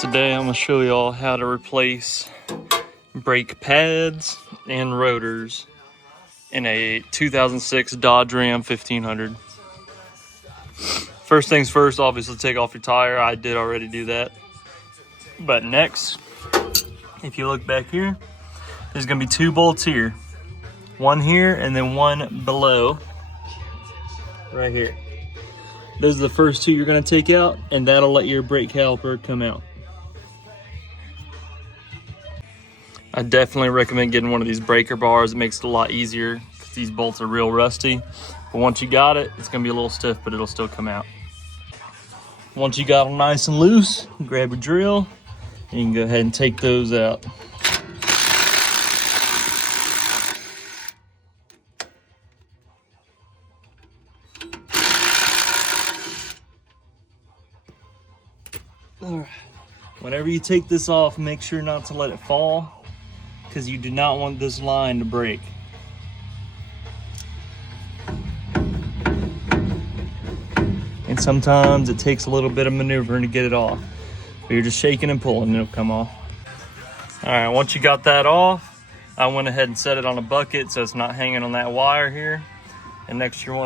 Today I'm going to show y'all how to replace brake pads and rotors in a 2006 Dodge Ram 1500. First things first, obviously take off your tire. I did already do that. But next, if you look back here, there's going to be two bolts here. One here and then one below, right here. Those are the first two you're going to take out, and that'll let your brake caliper come out. I definitely recommend getting one of these breaker bars. It makes it a lot easier because these bolts are real rusty. But once you got it, it's going to be a little stiff, but it'll still come out. Once you got them nice and loose, grab your drill, and you can go ahead and take those out. Whenever you take this off, make sure not to let it fall, because you do not want this line to break. And sometimes it takes a little bit of maneuvering to get it off. But you're just shaking and pulling and it'll come off. All right, once you got that off, I went ahead and set it on a bucket so it's not hanging on that wire here. And next you're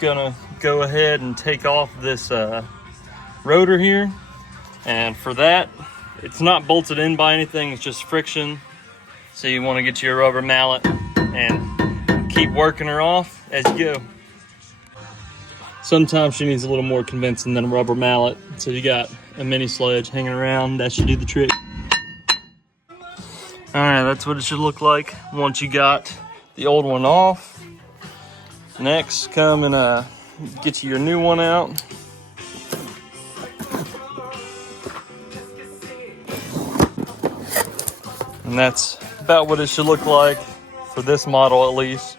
gonna go ahead and take off this rotor here. And for that, it's not bolted in by anything, it's just friction. So you want to get your rubber mallet and keep working her off as you go. Sometimes she needs a little more convincing than a rubber mallet. So you got a mini sledge hanging around, that should do the trick. All right, that's what it should look like once you got the old one off. Next, come and get you your new one out. And that's about what it should look like for this model at least.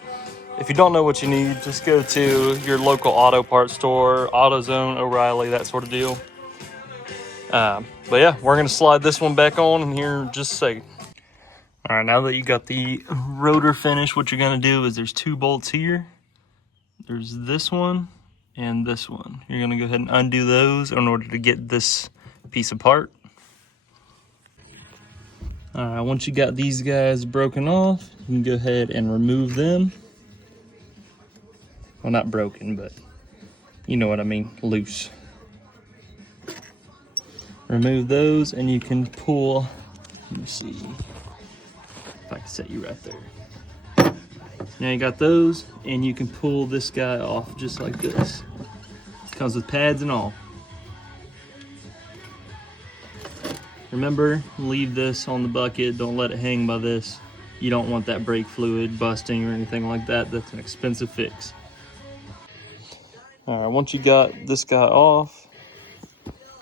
If you don't know what you need, just go to your local auto parts store, AutoZone, O'Reilly, that sort of deal. But yeah, we're gonna slide this one back on in here in just a second. All right, now that you got the rotor finished, what you're gonna do is there's two bolts here. There's this one and this one. You're gonna go ahead and undo those in order to get this piece apart. All right, once you got these guys broken off, you can go ahead and remove them. Well, not broken, but you know what I mean, loose. Remove those and you can pull, let me see if I can set you right there. Now you got those and you can pull this guy off just like this. Comes with pads and all. Remember, leave this on the bucket, don't let it hang by this. You don't want that brake fluid busting or anything like that. That's an expensive fix. All right, once you got this guy off,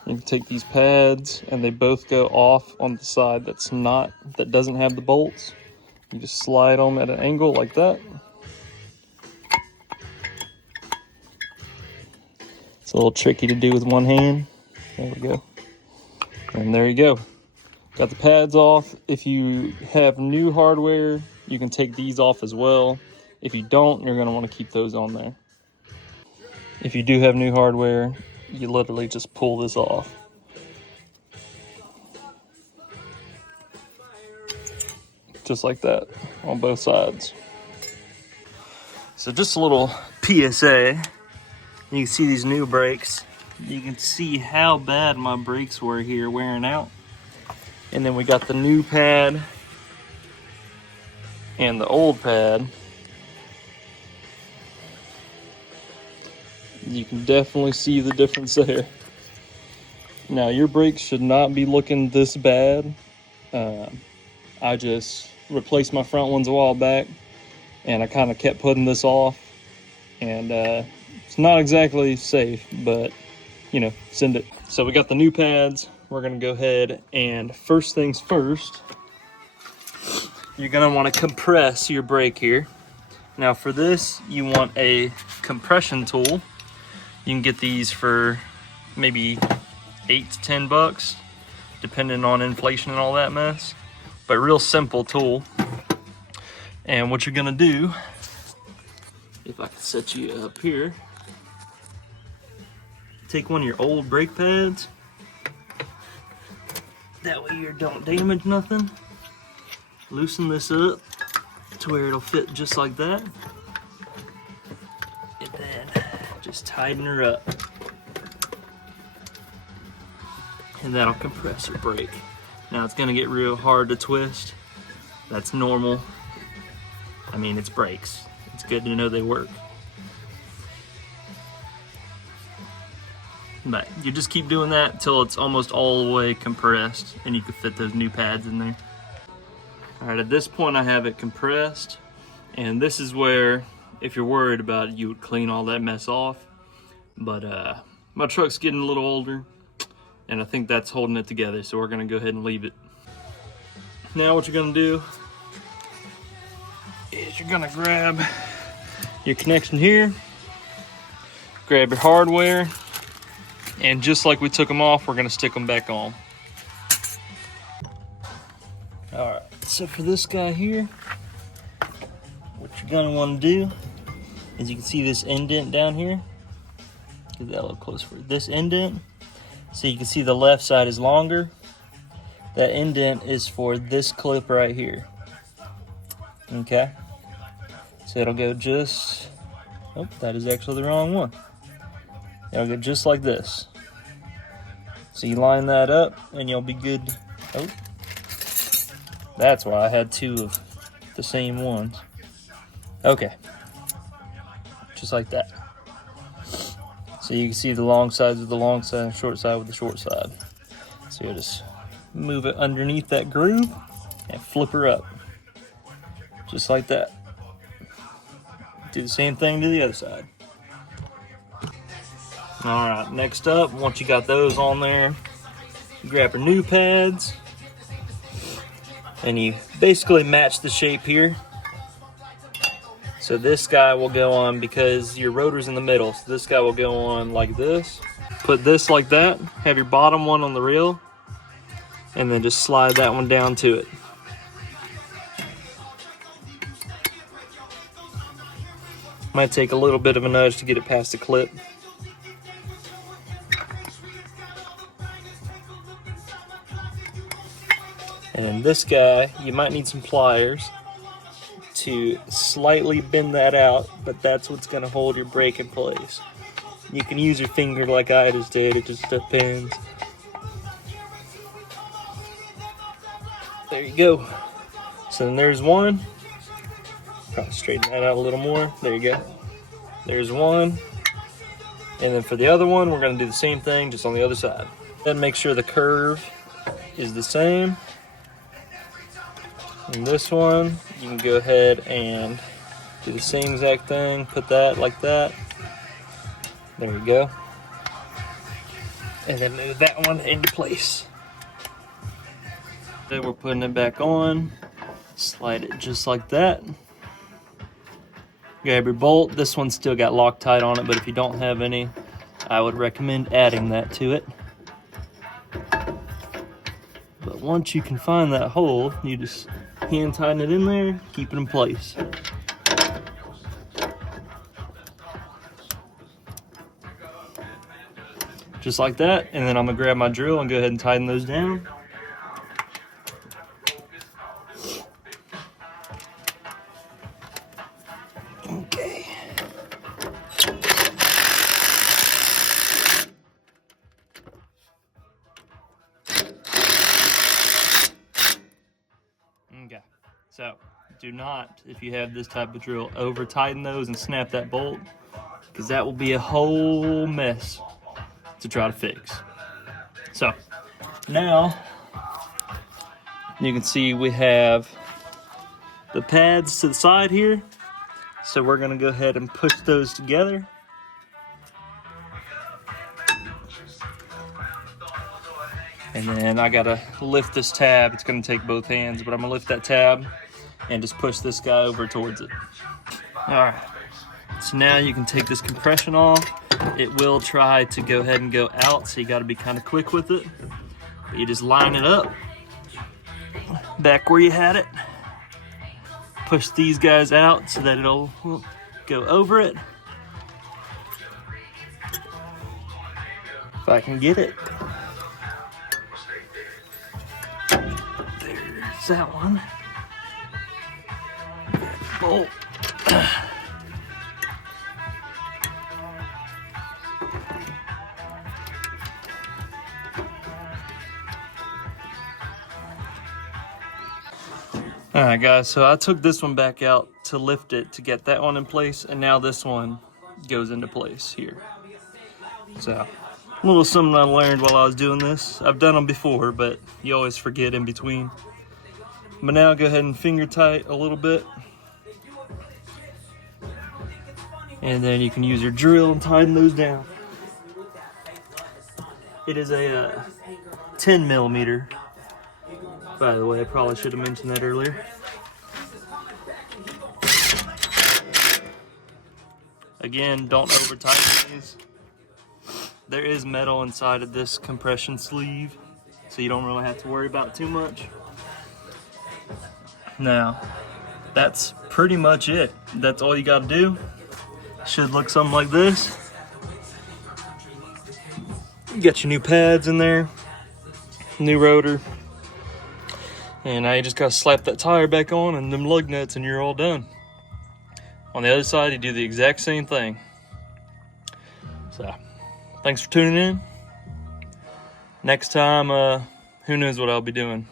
you can take these pads and they both go off on the side that doesn't have the bolts. You just slide them at an angle like that. It's a little tricky to do with one hand. There we go. And there you go. Got the pads off. If you have new hardware, you can take these off as well. If you don't, you're gonna want to keep those on there. If you do have new hardware, you literally just pull this off. Just like that on both sides. So just a little PSA. You can see these new brakes. You can see how bad my brakes were here wearing out. And then we got the new pad and the old pad. You can definitely see the difference there. Now your brakes should not be looking this bad. I just replaced my front ones a while back and I kind of kept putting this off, and it's not exactly safe, but you know, send it. So we got the new pads. We're gonna go ahead and first things first, you're gonna want to compress your brake here. Now for this, you want a compression tool. You can get these for maybe $8 to $10, depending on inflation and all that mess. But real simple tool. And what you're gonna do, if I can set you up here, take one of your old brake pads That way you don't damage nothing. Loosen this up to where it'll fit just like that. And then just tighten her up. And that'll compress her brake. Now it's gonna get real hard to twist. That's normal. I mean, it's brakes. It's good to know they work. But you just keep doing that until it's almost all the way compressed and you can fit those new pads in there. All right, at this point I have it compressed, and this is where, if you're worried about it, you would clean all that mess off. But my truck's getting a little older, and I think that's holding it together, so we're gonna go ahead and leave it. Now what you're gonna do is you're gonna grab your connection here, grab your hardware, and just like we took them off, we're gonna stick them back on. All right, so for this guy here, what you're gonna wanna do is, you can see this indent down here. Get that a little closer for you. This indent, so you can see the left side is longer. That indent is for this clip right here. Okay, so it'll go just, oh, that is actually the wrong one. It'll go just like this. So you line that up and you'll be good. Oh, that's why I had two of the same ones. Okay, just like that. So you can see the long sides with the long side and short side with the short side. So you just move it underneath that groove and flip her up. Just like that. Do the same thing to the other side. All right, next up, once you got those on there, you grab your new pads and you basically match the shape here. So this guy will go on, because your rotor's in the middle, so this guy will go on like this. Put this like that, have your bottom one on the reel, and then just slide that one down to it. Might take a little bit of a nudge to get it past the clip. And then this guy, you might need some pliers to slightly bend that out, but that's what's gonna hold your brake in place. You can use your finger like I just did, it just depends. There you go. So then there's one. Probably straighten that out a little more. There you go. There's one. And then for the other one, we're gonna do the same thing, just on the other side. Then make sure the curve is the same. And this one, you can go ahead and do the same exact thing. Put that like that. There we go. And then move that one into place. Then we're putting it back on. Slide it just like that. Grab your bolt. This one's still got Loctite on it, but if you don't have any, I would recommend adding that to it. But once you can find that hole, you just hand tighten it in there, keep it in place. Just like that, and then I'm gonna grab my drill and go ahead and tighten those down. Okay. Okay, so do not, if you have this type of drill, over tighten those and snap that bolt, because that will be a whole mess to try to fix. So now you can see we have the pads to the side here, so we're gonna go ahead and push those together. And then I gotta lift this tab. It's gonna take both hands, but I'm gonna lift that tab and just push this guy over towards it. All right, so now you can take this compression off. It will try to go ahead and go out, so you gotta be kind of quick with it. But you just line it up back where you had it. Push these guys out so that it'll go over it. If I can get it. that one. Bolt. Alright guys, so I took this one back out to lift it to get that one in place, and now this one goes into place here. So, a little something I learned while I was doing this. I've done them before, but you always forget in between. But now go ahead and finger tight a little bit. And then you can use your drill and tighten those down. It is a 10 millimeter. By the way, I probably should have mentioned that earlier. Again, don't over tighten these. There is metal inside of this compression sleeve, so you don't really have to worry about it too much. Now, that's pretty much it. That's all you gotta do. Should look something like this. You got your new pads in there, new rotor, and now you just gotta slap that tire back on and them lug nuts and you're all done. On the other side, you do the exact same thing. So, thanks for tuning in. Next time, who knows what I'll be doing.